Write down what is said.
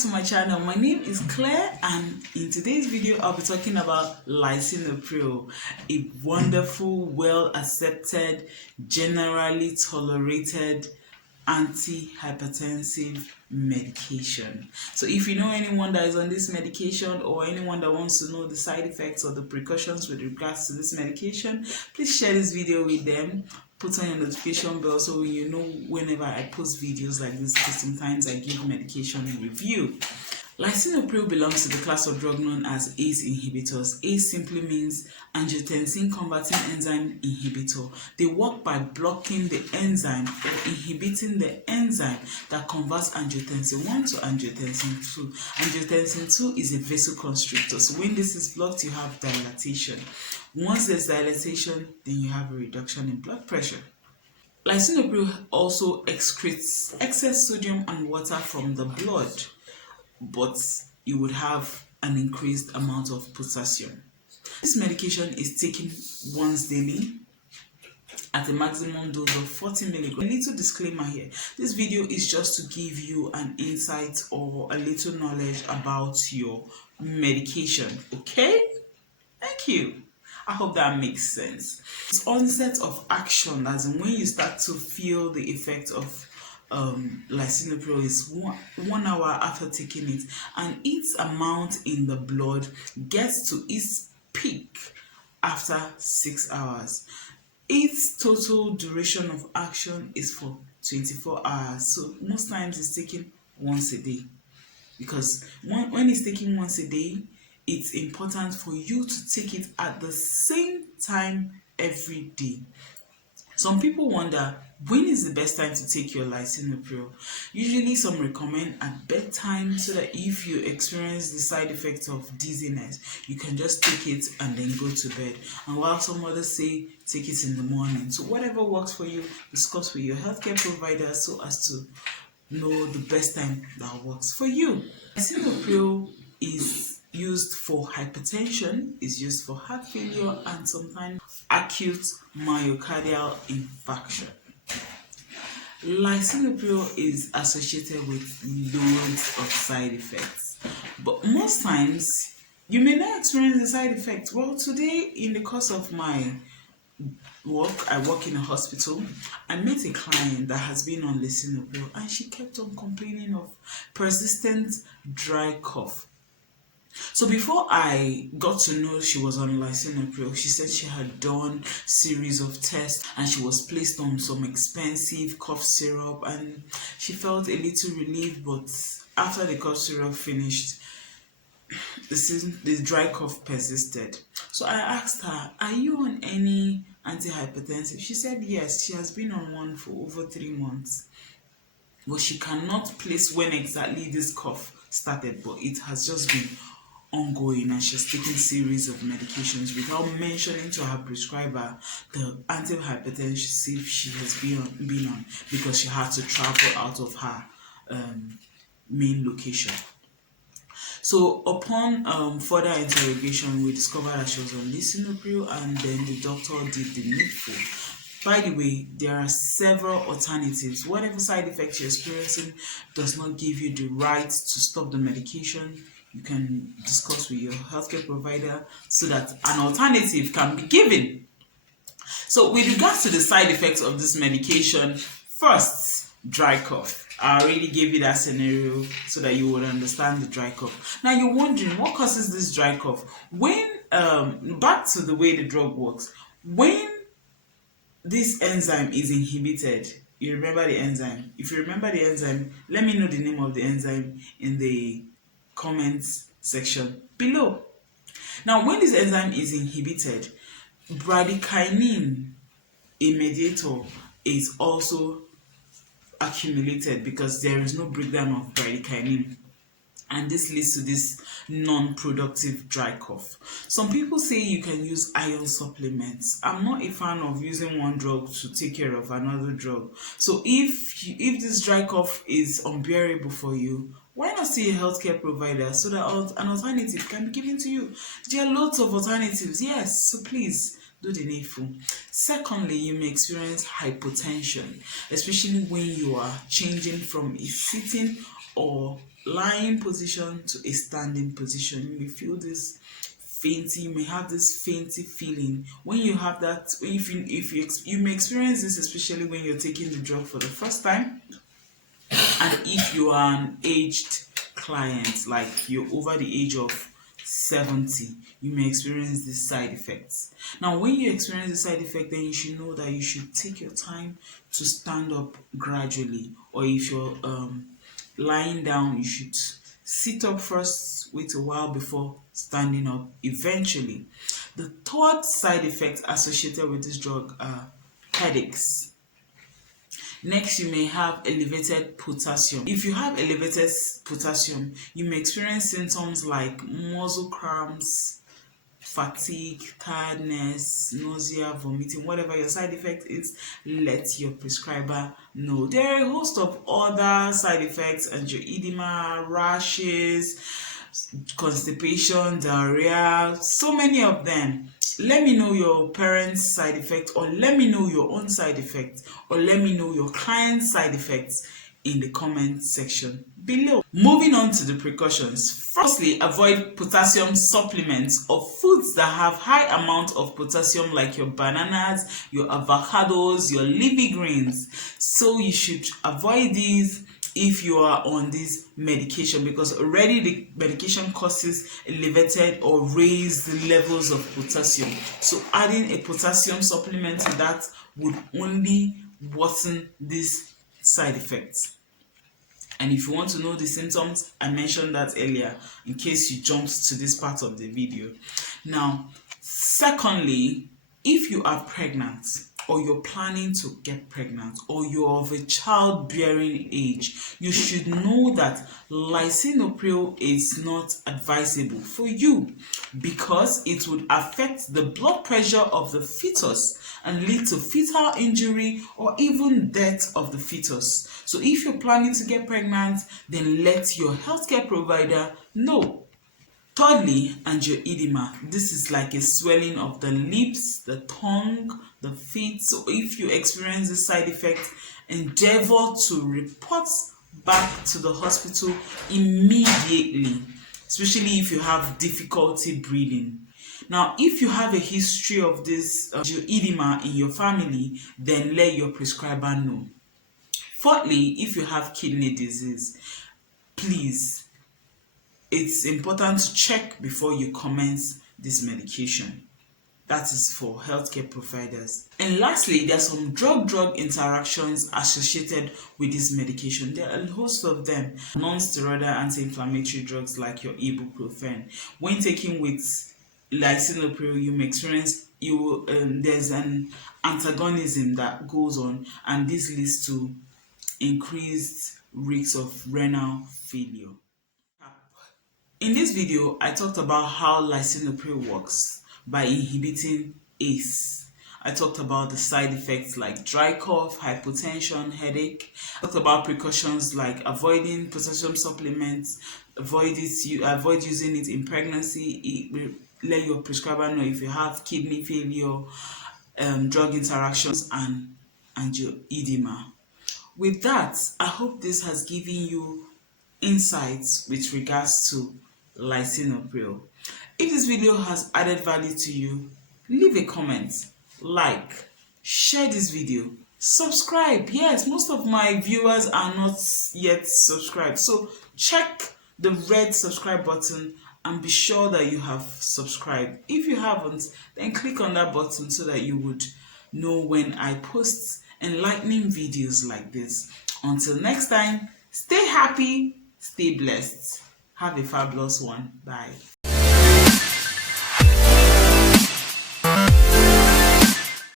to my channel. My name is Claire, and in today's video I'll be talking about Lisinopril, a wonderful, well accepted, generally tolerated anti-hypertensive medication. So if you know anyone that is on this medication, or anyone that wants to know the side effects or the precautions with regards to this medication, please share this video with them. Put on your notification bell so you know whenever I post videos like this, because sometimes I give medication review. Lisinopril belongs to the class of drug known as ACE inhibitors. ACE simply means angiotensin converting enzyme inhibitor. They work by blocking the enzyme or inhibiting the enzyme that converts angiotensin 1 to angiotensin 2. Angiotensin 2 is a vasoconstrictor. So when this is blocked, you have dilatation. Once there's dilatation, then you have a reduction in blood pressure. Lisinopril also excretes excess sodium and water from the blood, but you would have an increased amount of potassium. This medication is taken once daily at a maximum dose of 40 milligrams. A little disclaimer here, this video is just to give you an insight or a little knowledge about your medication, okay? Thank you. I hope that makes sense. Its onset of action, as in when you start to feel the effect of lisinopril, is 1 hour after taking it, and its amount in the blood gets to its peak after 6 hours. Its total duration of action is for 24 hours, so most times it's taken once a day, because when it's taken once a day, it's important for you to take it at the same time every day. Some people wonder, when is the best time to take your lisinopril? Usually some recommend at bedtime, so that if you experience the side effects of dizziness, you can just take it and then go to bed. And while some others say take it in the morning. So whatever works for you, discuss with your healthcare provider so as to know the best time that works for you. Lisinopril is used for hypertension, is used for heart failure, and sometimes acute myocardial infarction. Lisinopril is associated with loads of side effects, but most times you may not experience the side effects. Well, today in the course of my work, I work in a hospital. I met a client that has been on Lisinopril, and she kept on complaining of persistent dry cough. So before I got to know she was on Lisinopril, she said she had done series of tests and she was placed on some expensive cough syrup, and she felt a little relieved, but after the cough syrup finished, the dry cough persisted. So I asked her, are you on any antihypertensive? She said yes, she has been on one for over 3 months. But she cannot place when exactly this cough started, but it has just been ongoing, and she's taking series of medications without mentioning to her prescriber the antihypertensive she has been on, because she had to travel out of her main location. So upon further interrogation, we discovered that she was on Lisinopril, and then the doctor did the needful. By the way, there are several alternatives. Whatever side effects you're experiencing does not give you the right to stop the medication, you can discuss with your healthcare provider so that an alternative can be given. So with regards to the side effects of this medication, first, dry cough. I already gave you that scenario so that you would understand the dry cough. Now you're wondering, what causes this dry cough? When, back to the way the drug works, when this enzyme is inhibited, you remember the enzyme. If you remember the enzyme, let me know the name of the enzyme in the comments section below. Now, when this enzyme is inhibited, bradykinin, a mediator, is also accumulated because there is no breakdown of bradykinin, and this leads to this non-productive dry cough. Some people say you can use iron supplements. I'm not a fan of using one drug to take care of another drug. So if this dry cough is unbearable for you, why not see a healthcare provider so that an alternative can be given to you? There are lots of alternatives, yes, so please do the needful. Secondly, you may experience hypotension, especially when you are changing from a sitting or lying position to a standing position. You may feel this fainty, you may have this fainty feeling. When you have that, you may experience this, especially when you're taking the drug for the first time, and if you are an aged client, like you're over the age of 70, you may experience these side effects. Now, when you experience the side effect, then you should know that you should take your time to stand up gradually, or if you're lying down, you should sit up first, wait a while before standing up eventually. The third side effect associated with this drug are headaches. Next, you may have elevated potassium. If you have elevated potassium, you may experience symptoms like muscle cramps, fatigue, tiredness, nausea, vomiting. Whatever your side effect is, let your prescriber know. There are a host of other side effects: angioedema, rashes, constipation, diarrhea, so many of them. Let me know your parents' side effects, or let me know your own side effects, or let me know your client's side effects in the comment section below. Moving on to the precautions. Firstly, avoid potassium supplements or foods that have high amount of potassium, like your bananas, your avocados, your leafy greens. So you should avoid these if you are on this medication, because already the medication causes elevated or raised levels of potassium. So adding a potassium supplement to that would only worsen these side effects. And if you want to know the symptoms, I mentioned that earlier in case you jumped to this part of the video. Now, secondly, if you are pregnant, or you're planning to get pregnant, or you're of a childbearing age, you should know that lisinopril is not advisable for you, because it would affect the blood pressure of the fetus and lead to fetal injury or even death of the fetus. So if you're planning to get pregnant, then let your healthcare provider know. Thirdly, angioedema. This is like a swelling of the lips, the tongue, the feet. So if you experience this side effect, endeavor to report back to the hospital immediately, especially if you have difficulty breathing. Now, if you have a history of this angioedema in your family, then let your prescriber know. Fourthly, if you have kidney disease, please, it's important to check before you commence this medication. That is for healthcare providers. And lastly, there are some drug-drug interactions associated with this medication. There are a host of them. Non-steroidal anti-inflammatory drugs like your ibuprofen. When taken with lisinopril, you may experience there's an antagonism that goes on, and this leads to increased risks of renal failure. In this video, I talked about how lisinopril works by inhibiting ACE. I talked about the side effects like dry cough, hypertension, headache. I talked about precautions like avoiding potassium supplements, avoid using it in pregnancy. Let your prescriber know if you have kidney failure, drug interactions, and angioedema. With that, I hope this has given you insights with regards to lisinopril. If this video has added value to you, leave a comment, like, share this video, subscribe. Yes, most of my viewers are not yet subscribed, so check the red subscribe button and be sure that you have subscribed. If you haven't, then click on that button so that you would know when I post enlightening videos like this. Until next time, stay happy, stay blessed. Have a fabulous one. Bye.